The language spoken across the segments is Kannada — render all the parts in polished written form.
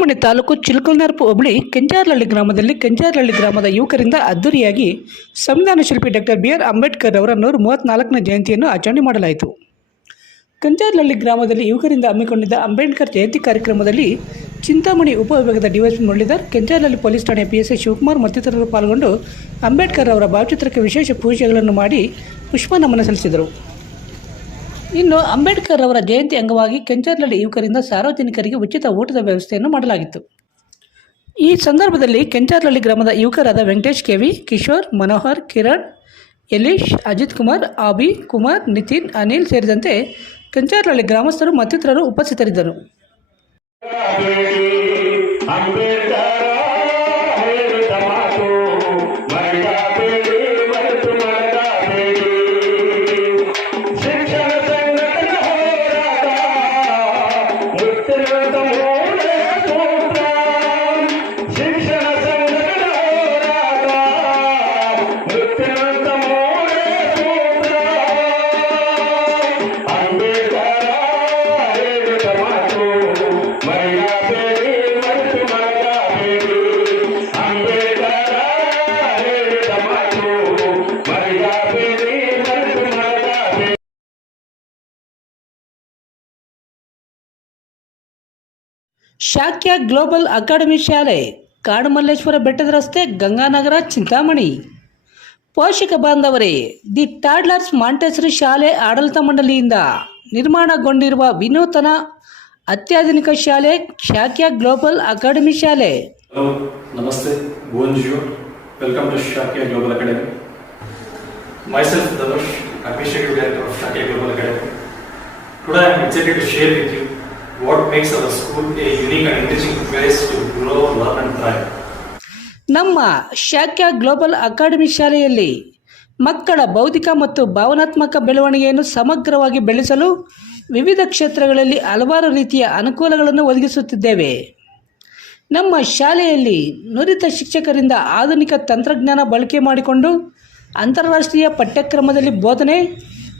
ಚಿಂತಾಮಣಿ ತಾಲೂಕು ಚಿಲಕಲನರಪು ಹೋಬಳಿ ಕೆಂಜಾರಹಳ್ಳಿ ಗ್ರಾಮದಲ್ಲಿ ಕೆಂಜಾರಹಳ್ಳಿ ಗ್ರಾಮದ ಯುವಕರಿಂದ ಅದ್ದೂರಿಯಾಗಿ ಸಂವಿಧಾನ ಶಿಲ್ಪಿ ಡಾಕ್ಟರ್ ಬಿ.ಆರ್. ಅಂಬೇಡ್ಕರ್ ಅವರ 134ನೇ ಜಯಂತಿಯನ್ನು ಆಚರಣೆ ಮಾಡಲಾಯಿತು. ಕೆಂಜಾರಹಳ್ಳಿ ಗ್ರಾಮದಲ್ಲಿ ಯುವಕರಿಂದ ಹಮ್ಮಿಕೊಂಡಿದ್ದ ಅಂಬೇಡ್ಕರ್ ಜಯಂತಿ ಕಾರ್ಯಕ್ರಮದಲ್ಲಿ ಚಿಂತಾಮಣಿ ಉಪವಿಭಾಗದ ಡಿವೈಎಸ್ಪಿ ಮುರಳೀಧರ್, ಕೆಂಜಾರಹಳ್ಳಿ ಪೊಲೀಸ್ ಠಾಣೆಯ PSI ಶಿವಕುಮಾರ್ ಮತ್ತಿತರರು ಪಾಲ್ಗೊಂಡು ಅಂಬೇಡ್ಕರ್ ಅವರ ಭಾವಚಿತ್ರಕ್ಕೆ ವಿಶೇಷ ಪೂಜೆಗಳನ್ನು ಮಾಡಿ ಪುಷ್ಪ ನಮನ ಸಲ್ಲಿಸಿದರು. ಇನ್ನು ಅಂಬೇಡ್ಕರ್ ಅವರ ಜಯಂತಿ ಅಂಗವಾಗಿ ಕೆಂಜಾರಹಳ್ಳಿ ಯುವಕರಿಂದ ಸಾರ್ವಜನಿಕರಿಗೆ ಉಚಿತ ಊಟದ ವ್ಯವಸ್ಥೆಯನ್ನು ಮಾಡಲಾಗಿತ್ತು. ಈ ಸಂದರ್ಭದಲ್ಲಿ ಕೆಂಜಾರಹಳ್ಳಿ ಗ್ರಾಮದ ಯುವಕರಾದ ವೆಂಕಟೇಶ್ ಕೆವಿ, ಕಿಶೋರ್, ಮನೋಹರ್, ಕಿರಣ್, ಯಲೀಶ್, ಅಜಿತ್ ಕುಮಾರ್, ಆಬಿ, ಕುಮಾರ್, ನಿತಿನ್, ಅನಿಲ್ ಸೇರಿದಂತೆ ಕೆಂಜಾರಹಳ್ಳಿ ಗ್ರಾಮಸ್ಥರು ಮತ್ತಿತರರು ಉಪಸ್ಥಿತರಿದ್ದರು. ಶಾಕ್ಯ ಗ್ಲೋಬಲ್ ಅಕಾಡೆಮಿ ಶಾಲೆ, ಕಾಡುಮಲ್ಲೇಶ್ವರ ಬೆಟ್ಟದ ರಸ್ತೆ, ಗಂಗಾನಗರ, ಚಿಂತಾಮಣಿ. ಪೋಷಕ ಬಾಂಧವರೇ, ದಿ ಟಾಡ್ಲರ್ಸ್ ಮಾಂಟೆಸರಿ ಶಾಲೆ ಆಡಳಿತ ಮಂಡಳಿಯಿಂದ ನಿರ್ಮಾಣಗೊಂಡಿರುವ ವಿನೂತನ ಅತ್ಯಾಧುನಿಕ ಶಾಲೆ ಶಾಕ್ಯ ಗ್ಲೋಬಲ್ ಅಕಾಡೆಮಿ ಶಾಲೆ. Hello, Namaste, bonjour, welcome to Shakya Global Academy. Myself, Dhanush, Administrative Director of Shakya Global Academy. Today I am excited to share with you what makes our school a unique and enriching place to grow, learn and thrive. ನಮ್ಮ ಶಾಕ್ಯ ಗ್ಲೋಬಲ್ ಅಕಾಡೆಮಿ ಶಾಲೆಯಲ್ಲಿ ಮಕ್ಕಳ ಬೌದ್ಧಿಕ ಮತ್ತು ಭಾವನಾತ್ಮಕ ಬೆಳವಣಿಗೆಯನ್ನು ಸಮಗ್ರವಾಗಿ ಬೆಳೆಸಲು ವಿವಿಧ ಕ್ಷೇತ್ರಗಳಲ್ಲಿ ಹಲವಾರು ರೀತಿಯ ಅನುಕೂಲಗಳನ್ನು ಒದಗಿಸುತ್ತಿದ್ದೇವೆ. ನಮ್ಮ ಶಾಲೆಯಲ್ಲಿ ನುರಿತ ಶಿಕ್ಷಕರಿಂದ ಆಧುನಿಕ ತಂತ್ರಜ್ಞಾನ ಬಳಕೆ ಮಾಡಿಕೊಂಡು ಅಂತಾರಾಷ್ಟ್ರೀಯ ಪಠ್ಯಕ್ರಮದಲ್ಲಿ ಬೋಧನೆ,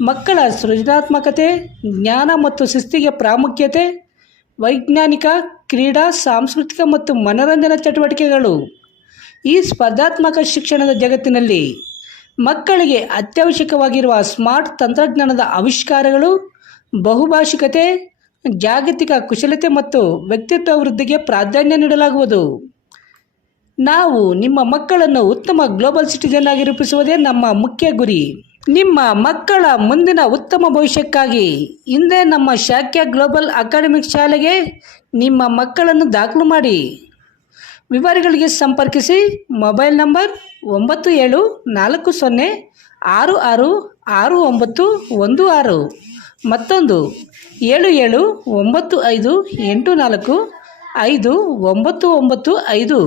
ಮಕ್ಕಳ ಸೃಜನಾತ್ಮಕತೆ, ಜ್ಞಾನ ಮತ್ತು ಶಿಸ್ತಿಗೆ ಪ್ರಾಮುಖ್ಯತೆ, ವೈಜ್ಞಾನಿಕ, ಕ್ರೀಡಾ, ಸಾಂಸ್ಕೃತಿಕ ಮತ್ತು ಮನರಂಜನಾ ಚಟುವಟಿಕೆಗಳು. ಈ ಸ್ಪರ್ಧಾತ್ಮಕ ಶಿಕ್ಷಣದ ಜಗತ್ತಿನಲ್ಲಿ ಮಕ್ಕಳಿಗೆ ಅತ್ಯವಶ್ಯಕವಾಗಿರುವ ಸ್ಮಾರ್ಟ್ ತಂತ್ರಜ್ಞಾನದ ಆವಿಷ್ಕಾರಗಳು, ಬಹುಭಾಷಿಕತೆ, ಜಾಗತಿಕ ಕುಶಲತೆ ಮತ್ತು ವ್ಯಕ್ತಿತ್ವ ವೃದ್ಧಿಗೆ ಪ್ರಾಧಾನ್ಯ ನೀಡಲಾಗುವುದು. ನಾವು ನಿಮ್ಮ ಮಕ್ಕಳನ್ನು ಉತ್ತಮ ಗ್ಲೋಬಲ್ ಸಿಟಿಜನ್ ಆಗಿ ರೂಪಿಸುವುದೇ ನಮ್ಮ ಮುಖ್ಯ ಗುರಿ. ನಿಮ್ಮ ಮಕ್ಕಳ ಮುಂದಿನ ಉತ್ತಮ ಭವಿಷ್ಯಕ್ಕಾಗಿ ಹಿಂದೆ ನಮ್ಮ ಶಾಕ್ಯ ಗ್ಲೋಬಲ್ ಅಕಾಡೆಮಿಕ್ ಶಾಲೆಗೆ ನಿಮ್ಮ ಮಕ್ಕಳನ್ನು ದಾಖಲು ಮಾಡಿ. ವಿವರಗಳಿಗೆ ಸಂಪರ್ಕಿಸಿ. ಮೊಬೈಲ್ ನಂಬರ್ 9740666916, ಮತ್ತೊಂದು 7795845995.